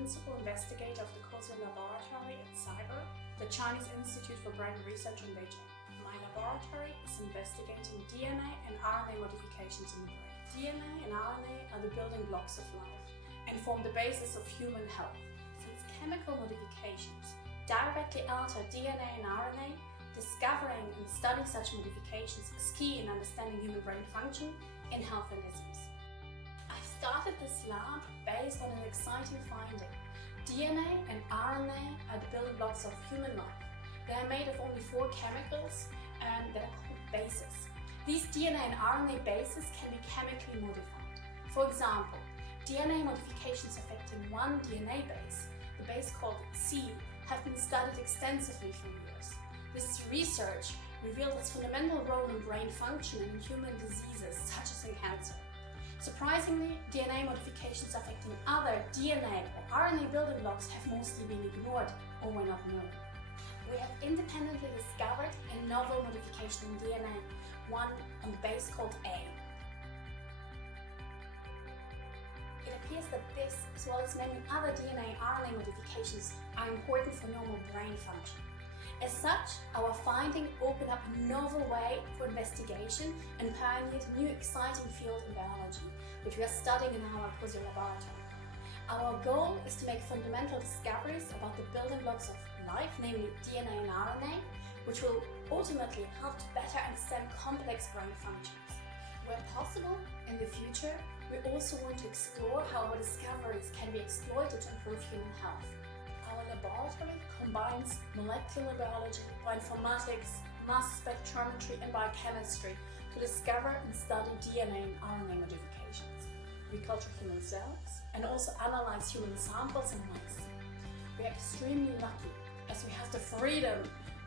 principal investigator of the Koziol laboratory at CIBER, the Chinese Institute for Brain Research in Beijing. My laboratory is investigating DNA and RNA modifications in the brain. DNA and RNA are the building blocks of life and form the basis of human health. Since chemical modifications directly alter DNA and RNA, discovering and studying such modifications is key in understanding human brain function in health and disease. I've started this lab based on an exciting finding. DNA and RNA are the building blocks of human life. They are made of only 4 chemicals and they are called bases. These DNA and RNA bases can be chemically modified. For example, DNA modifications affecting one DNA base, the base called C, have been studied extensively for years. This research revealed its fundamental role in brain function and in human diseases such as in cancer. Surprisingly, DNA modifications affecting other DNA or RNA building blocks have mostly been ignored or were not known. We have independently discovered a novel modification in DNA, one on the base called A. It appears that this, as well as many other DNA and RNA modifications, are important for normal brain function. As such, our finding opened up a novel way for investigation and pioneered a new exciting field in biology, which we are studying in our Koziol laboratory. Our goal is to make fundamental discoveries about the building blocks of life, namely DNA and RNA, which will ultimately help to better understand complex brain functions. Where possible, in the future, we also want to explore how our discoveries can be exploited to improve human health. Our laboratory combines molecular biology, bioinformatics, mass spectrometry and biochemistry to discover and study DNA and RNA modifications. We culture human cells and also analyze human samples in mice. We are extremely lucky as we have the freedom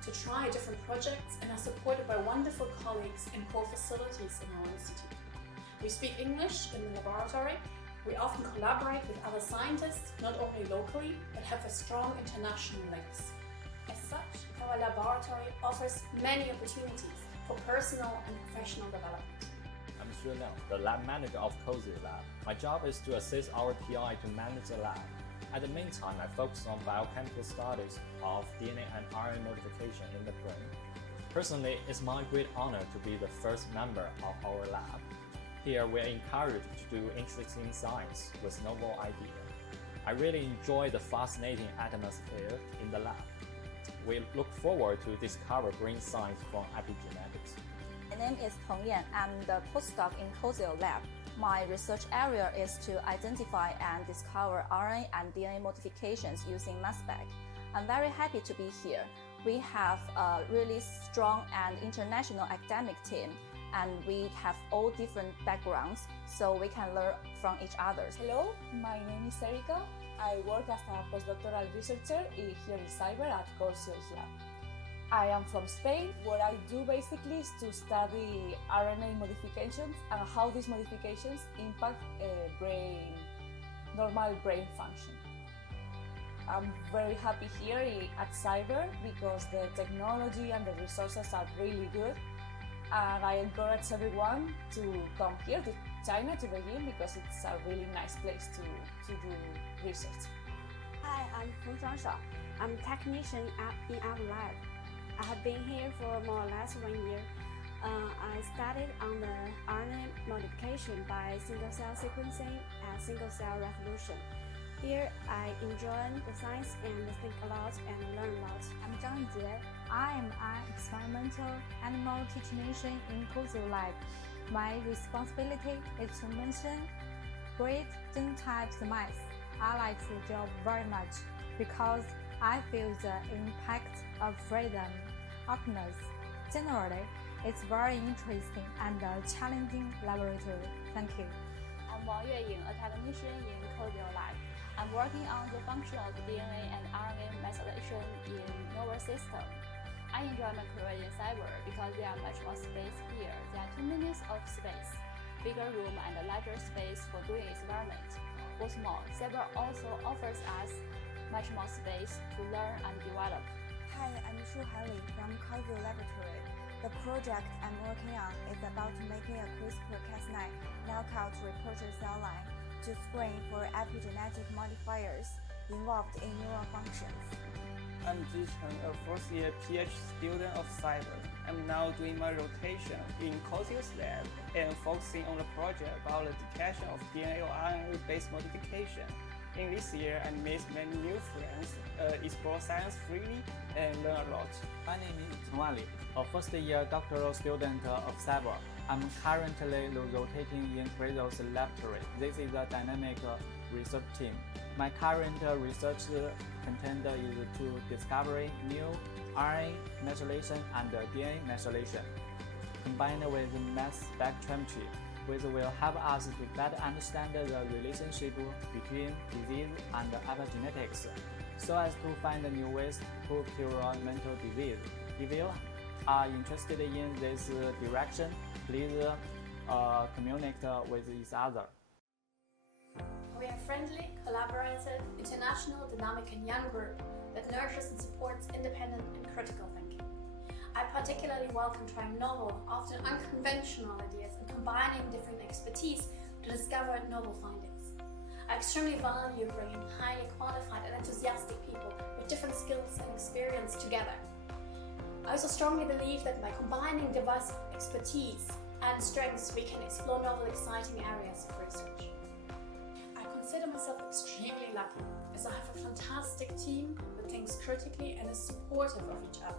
to try different projects and are supported by wonderful colleagues and core facilities in our institute. We speak English in the laboratory. We often collaborate with other scientists, not only locally, but have a strong international links. As such, our laboratory offers many opportunities for personal and professional development. I'm Xue Liang, the lab manager of Koziol Lab. My job is to assist our PI to manage the lab. At the meantime, I focus on biochemical studies of DNA and RNA modification in the brain. Personally, it's my great honor to be the first member of our lab. Here, we are encouraged to do interesting science with novel ideas. I really enjoy the fascinating atmosphere in the lab. We look forward to discover brain science from epigenetics. My name is Peng Yan. I'm the postdoc in Koziol Lab. My research area is to identify and discover RNA and DNA modifications using mass spec. I'm very happy to be here. We have a really strong and international academic team, and we have all different backgrounds, so we can learn from each other. Hello, my name is Erika. I work as a postdoctoral researcher here in CIBER at Koziol Lab. I am from Spain. What I do basically is to study RNA modifications and how these modifications impact normal brain function. I'm very happy here at CIBER because the technology and the resources are really good, and I encourage everyone to come here to China, to Beijing, because it's a really nice place to do research. Hi, I'm Feng Shuangshao. I'm a technician in our lab. I have been here for more or less 1 year. I studied on the RNA modification by single-cell sequencing and single-cell revolution. Here, I enjoy the science and think a lot and learn a lot. I'm Zhang Yijie. I am an experimental animal technician in Koziol Lab. My responsibility is to mention breed genotypes mice. I like the job very much because I feel the impact of freedom, openness. Generally, it's very interesting and a challenging laboratory. Thank you. I'm Wang Yueying, a technician in Koziol Lab. I'm working on the function of DNA and RNA methylation in nervous system. I enjoy my career in CIBER because there are much more space here. There are 2 minutes of space, bigger room and a larger space for doing experiments. What's more, CIBER also offers us much more space to learn and develop. Hi, I'm Shu Hanli from Koziol Laboratory. The project I'm working on is about making a CRISPR-Cas9 knockout reporter cell line to screen for epigenetic modifiers involved in neural functions. I'm Zhicheng, a first-year PhD student of cyber. I'm now doing my rotation in Koziol's lab and focusing on the project about the detection of DNA or RNA-based modification. In this year, I made many new friends, explore science freely, and learn a lot. My name is Chen Wanli, a first-year doctoral student of cyber. I'm currently rotating in Koziol's laboratory. This is a dynamic research team. My current research content is to discover new RNA methylation and DNA methylation, combined with mass spectrometry, which will help us to better understand the relationship between disease and epigenetics, so as to find new ways to cure mental disease. If you are interested in this direction, please communicate with each other. We are a friendly, collaborative, international, dynamic and young group that nurtures and supports independent and critical thinking. I particularly welcome trying novel, often unconventional ideas and combining different expertise to discover novel findings. I extremely value bringing highly qualified and enthusiastic people with different skills and experience together. I also strongly believe that by combining diverse expertise and strengths, we can explore novel, exciting areas of research. I consider myself extremely lucky, as I have a fantastic team that thinks critically and is supportive of each other.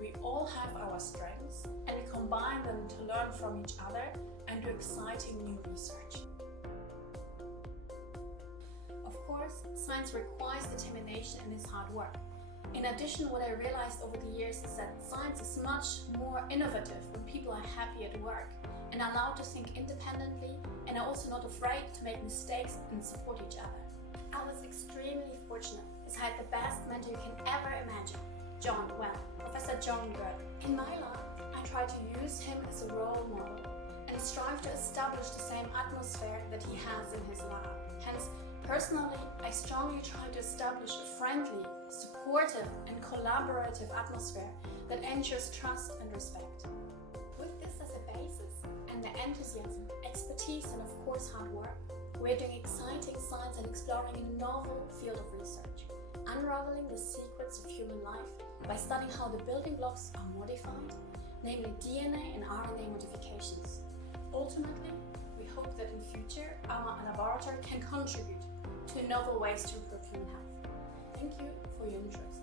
We all have our strengths, and we combine them to learn from each other and do exciting new research. Of course, science requires determination and is hard work. In addition, what I realized over the years is that science is much more innovative when people are happy at work and are allowed to think independently and are also not afraid to make mistakes and support each other. I was extremely fortunate, as I had the best mentor you can ever imagine, Professor John Good. In my lab, I try to use him as a role model and strive to establish the same atmosphere that he has in his lab. Hence, personally, I strongly try to establish a friendly, supportive and collaborative atmosphere that ensures trust and respect. With this as a basis, and the enthusiasm, expertise and of course hard work, we're doing exciting science and exploring a novel field of research, unraveling the secrets of human life by studying how the building blocks are modified, namely DNA and RNA modifications. Ultimately, we hope that in future our laboratory can contribute to novel ways to improve human health. Thank you for your interest.